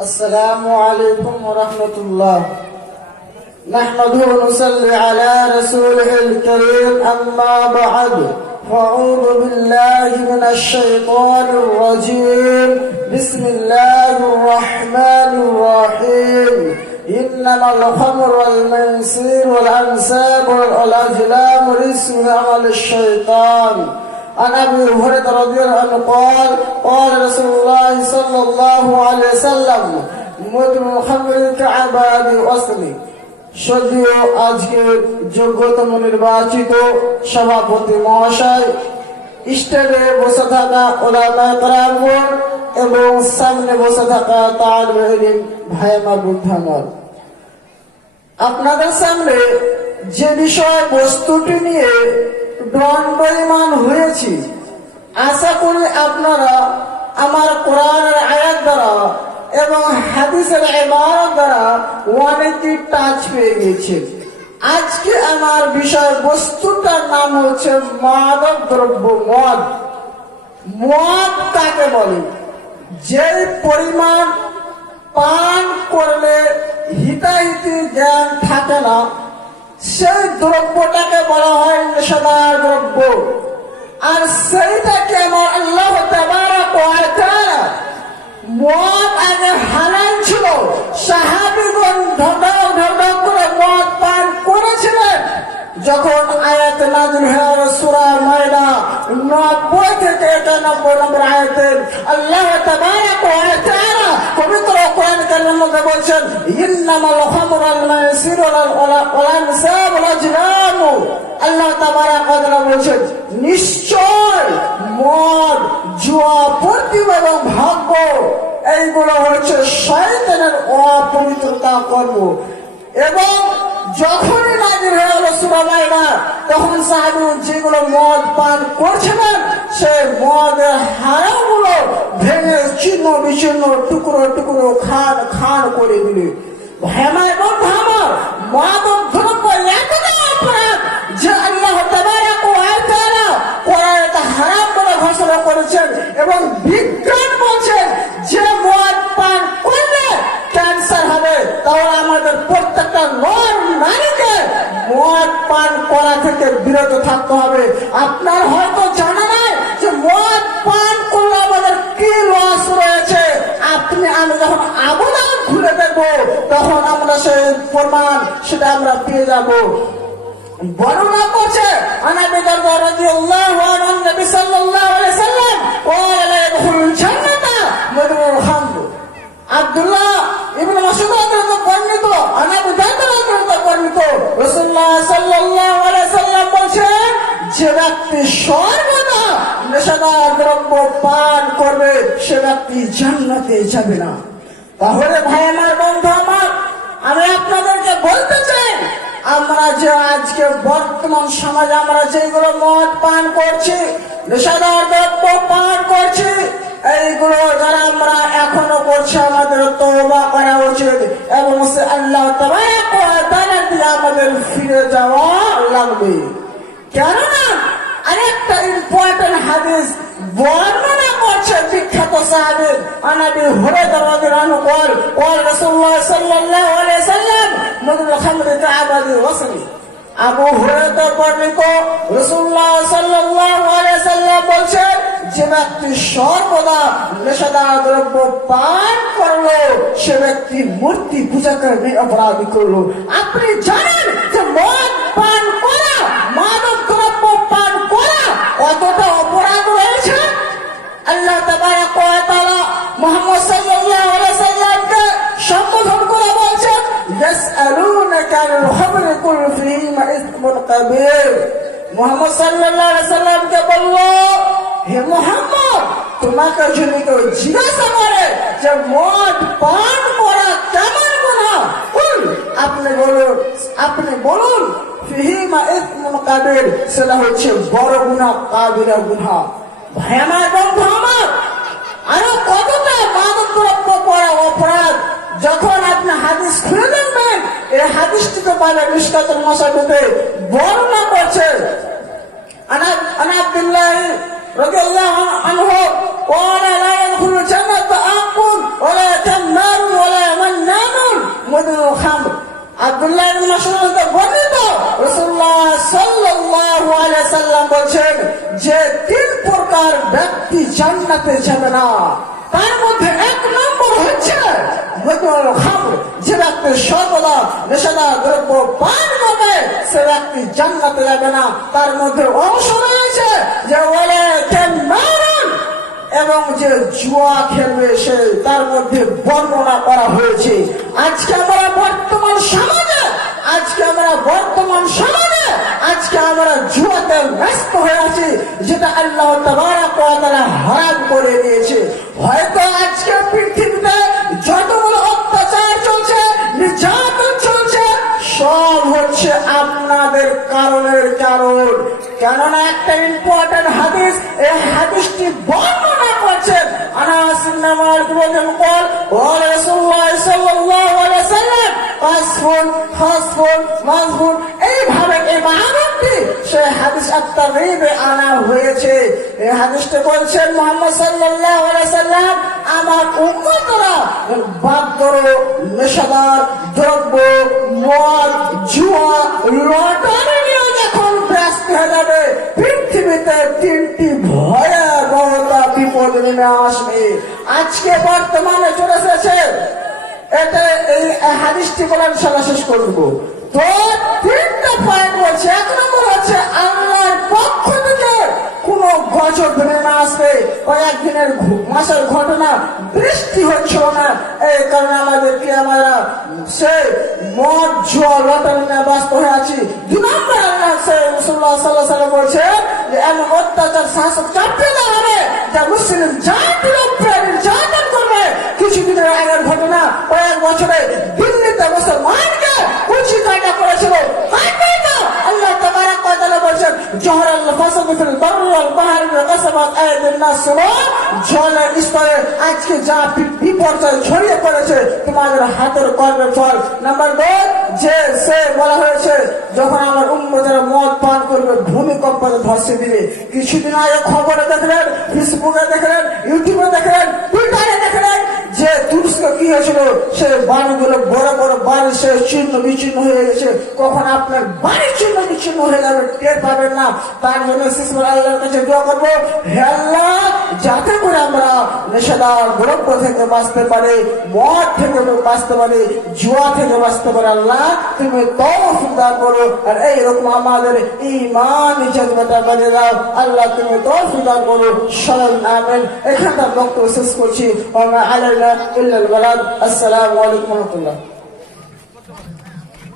السلام عليكم ورحمة الله. نحمده ونصلي على رسوله الكريم. أما بعد، فأعوذ بالله من الشيطان الرجيم. بسم الله الرحمن الرحيم. إنما الخمر والميسر والأنساب والأزلام رجس من عمل الشيطان. عن أبي هريرة رضي الله عنه قال قال رسول الله صلى الله عليه وسلم مدمن الخمر كعباد وصلي. যদিও আজকে যোগ্যতম নির্বাচিত সভাপতি মহাশয়, স্টেজে বসে থাকা উলামায়ে কেরামগণ এবং সামনে বসে থাকা তালিবে ইলম ভাই আমার বন্ধু আমার, আপনাদের সামনে যে বিষয় বস্তুটি নিয়ে দণ্ডায়মান হয়েছি, আশা করি আপনারা আমার কোরআনের আয়াত দ্বারা এবং হাদিসের ইবারত দ্বারা অনেকই টাচ পেয়ে গেছেন। আজকে আমার বিষয় বস্তুটার নাম হচ্ছে মাদক দ্রব্য। মদ কাকে বলে? যে পরিমাণ পান করলে হিতাহিতি জ্ঞান থাকে না, সেই দ্রব্যটাকে বলা হয় নেশাদার দ্রব্য। আর সেইটাকে আমার আল্লাহ তাবারক ওয়া তাআলা মদ আগে হারাম ছিল, সাহাবীগণ ঢক করে মদ পান করেছিলেন। যখন আয়াত নাযিল হলো সূরা মায়দা 90 থেকে 91 নম্বর আয়াতে আল্লাহ তাবারক ওয়া তাআলা পবিত্র কোরআন কারীমের মধ্যে বলেন, ইন্নামাল খামরু ওয়াল মাইসিরু ওয়াল আনসাবু ওয়াল আজলাম। আল্লাহ তাবারক ওয়া তাআলা বলেন, নিশ্চয় মদ, জুয়া, প্রতিভা এবং ভাগ্য এইগুলো হচ্ছে শয়তানের অপবিত্রতা কর্ম। এবং যখনই নাযিল হলো সূরা মায়দা, তখন সাহাবীরা যেগুলো মদ পান করছিলেন, সেই মদের হাড়গুলো ভেঙে ছিন্ন বিচ্ছিন্ন টুকরো টুকরো খান করে দিলে। আমার মাদক দ্রব্য এতটা অপরাধ যে আল্লাহ তাবারক ওয়া তাআলা কোরআনে হারাম বলে ঘোষণা করেছেন। এবং বিজ্ঞান বলছেন যে মদ পান করলে ক্যান্সার হবে। তাহলে আমাদের প্রত্যেকটা নারীকে মদ পান করা থেকে বিরত থাকতে হবে। আপনার হয়তো জানা নাই যে মদ পান করলে আমাদের কি লস রয়েছে। আমি যখন আবুলান খুলে দেখবো, তখন আমরা সেই প্রমাণ সেটা আমরা পেয়ে যাব। বর্ণনা করছে আনাবি দারদা রাদিয়াল্লাহু আনহু, নবী সাল্লাল্লাহু আলাইহি সাল্লাম ক্বালা লা ইয়াদখুলুল জান্নাতা মাদমুল খামর। আব্দুল্লাহ ইবনে মাসউদ রাদিয়াল্লাহু বর্ণিত, আনাবি দারদা রাদিয়াল্লাহু বর্ণিত, রাসূলুল্লাহ সাল্লাল্লাহু আলাইহি সাল্লাম বলেছেন, যে ব্যক্তি সর্বদা নেশাদার দ্রব্য পান করবে, সে ব্যক্তি জান্নাতে যাবে না। তাহলে ভাই আমার, বন্ধু আমার, আমি আপনাদেরকে বলতে চাই, আমরা যে আজকে বর্তমান সমাজে আমরা যেগুলো মদ পান করছি, নেশাদার দ্রব্য পান করছি, এইগুলো যারা আমরা এখনো করছি, আমাদের তওবা করা উচিত এবং আল্লাহ তাবারক ওয়া তাআলার দিকে আমাদের ফিরে যাওয়া লাগবে। কেননা আরেকটা ইম্পর্টেন্ট হাদিস বর্ণনা করছে বিখ্যাত সাহাবী আনাবি হুরায়রা রাদিয়াল্লাহু আনহু قال قال رسول الله صلى الله عليه وسلم مدمن الخمر كعباد وصلي। আবু হুরায়রা বর্ণিত, রাসূলুল্লাহ সাল্লাল্লাহু আলাইহি সাল্লাম বলেন, যে ব্যক্তি সর্বদা নেশাদার দ্রব্য পান করলো, সে ব্যক্তি মূর্তি পূজা করে অপরাধী করলো। আপনি জানেন যে মদ পান করা, মাদক দ্রব্য পান করা কতটা অপরাধ রয়েছে? আল্লাহ তাবারক ওয়া তাআলা মুহাম্মদ সাল্লাল্লাহু আলাইহি সাল্লামকে সম্বোধন করে বলছেন, ইয়াসআলুনাকা আনিল খামরি কুল ফীহিমা ইসমুন কাবীর। মুহাম্মদ সাল্লাল্লাহু আলাইহি সাল্লামকে বলল, হে মুহাম্মদ, তোমাকে যদি কেউ জিজ্ঞাসা করে যে মদ পান করা কেমন গুনাহ, আপনি বলুন ফীহিমা ইসমুন কাবীর, সেটা হচ্ছে বড় গুনাহ, কাবীরা গুনাহ। ভাই আমার, বন্ধু আমার, আরো কতটা মাদক দ্রব্য করা অপরাধ। যখন আপনি হাদিস খুলে দেখবেন, এই হাদিসটিতে পাবে মিশকাতুল মাসাবিতে বর্ণনা করছে। আন আব্দুল্লাহ রাদিয়াল্লাহু আনহু قال لا يدخل الجنة عاق ولا تمار বলছেন যে 3 প্রকার ব্যক্তি জান্নাতে যাবে না, তার মধ্যে 1 নম্বর হচ্ছে যে ব্যক্তি সর্বদা নেশাদার দ্রব্য পান করবে সে ব্যক্তি জান্নাতে যাবে না। তার মধ্যে অংশ রয়েছে যে বলে এবং যে জুয়া খেলবে সে, তার মধ্যে বর্ণনা করা হয়েছে। আজকে আমরা বর্তমান সমাজে আজকে আমরা জুয়াতে ব্যস্ত হয়ে আছি, যেটা আল্লাহ তাবারাক ওয়া তাআলা হারাম করে দিয়েছে। হয়তো আজকে পৃথিবীতে যতগুলো অত্যাচার চলছে, নির্যাতন চলছে, সব হচ্ছে আপনাদের কারণের কারণ। কেননা একটা ইম্পর্টেন্ট হাদিস, এই হাদিসটি বর্ণনা করছেন আনাস ইবনে মালিক রাদিয়াল্লাহু আনহু, রাসূলুল্লাহ সাল্লাল্লাহু আলাইহি ওয়াসাল্লাম আসফুন হাসফুন মাজফুন এইভাবে এই মানাটি সেই হাদিস আত-তারগীবে আনা হয়েছে। এই হাদিসটি বলছেন মুহাম্মদ সাল্লাল্লাহু আলাইহি ওয়াসাল্লাম আমার উম্মতরা বাদ করো নেশাদার দ্রব্য, মদ, জুয়া, লটারি নিয়ে যখন ব্যস্ত হয়ে যাবে, পৃথিবীতে 3টি ভয়াবহতা বিপদ নেমে আসবে। আজকে বর্তমানে চলে এসেছে, এটা এই হাদিসটি বলে আমি সালা শেষ করবো। তো 3টা পয়েন্ট বলছে। 1 নম্বর হচ্ছে আল্লাহর পক্ষ থেকে কোন গজব নেমে আসবে। কয়েকদিনের মাসের ঘটনা, বৃষ্টি হচ্ছিল না, এই কারণে আমাদেরকে আমরা সে মদ, জুয়া, লটারি নিয়ে ব্যস্ত হয়ে আছি। 2 নম্বর আল্লাহ রাসূলুল্লাহ সাল্লাল্লাহু আলাইহি ওয়াসাল্লাম বলছেন যে এমন অত্যাচার শাসক চাপিয়ে দেওয়া হবে যা মুসলিম জাতির উপরে নির্যাতন করবে। কিছুদিনের আগের ঘটনা, কয়েক বছরে দিল্লিতে মুসলমানকে কুচি কাটা করেছিল, কাটবে না। আল্লাহ তাবারাক ওয়া তাআলা বলছেন জহরাল ফাসাদু ফিল বাররি ওয়াল বাহরি বিমা কাসাবাত আইদিন নাস, জলের স্তরে আজকে যা বিপর্যয় ছড়িয়ে পড়েছে তোমাদের হাতের কর্মের ফল। নাম্বার 2 যে সে বলা হয়েছে যখন আমার উম্মতেরা মদ পান করবে ভূমিকম্পে ধসে দিবে। কিছুদিন আগে খবরে দেখলেন, ফেসবুকে দেখলেন, ইউটিউবে দেখলেন, টুইটারে দেখলেন যে তুরস্ক কি হয়েছিল, সে বাড়িগুলো বড় বড় বাড়ি সে ছিন্ন বিচ্ছিন্ন হয়ে গেছে। কখন আপনার বাড়ি ছিন্ন বিচ্ছিন্ন হয়ে যাবে টের পাবেন না। তার জন্য আল্লাহর কাছে দোয়া করবো, হে আল্লাহ যাতে করে আমরা নেশাদার দ্রব্য থেকে বাঁচতে পারি, মদ থেকে বাঁচতে পারি, জুয়া থেকে বাঁচতে পারি। আল্লাহ তুমি তৌফিক দান করো, আর এইরকম আমাদের ঈমান ইজ্জতটা বাড়িয়ে দাও। আল্লাহ তুমি তৌফিক দান করো, সবাই আমিন। এখানটা বক্তব্য শেষ করছি। ওয়া মা আলাইনা ইল্লাল বালাগ। আসসালামু আলাইকুম ওয়া রাহমাতুল্লাহ।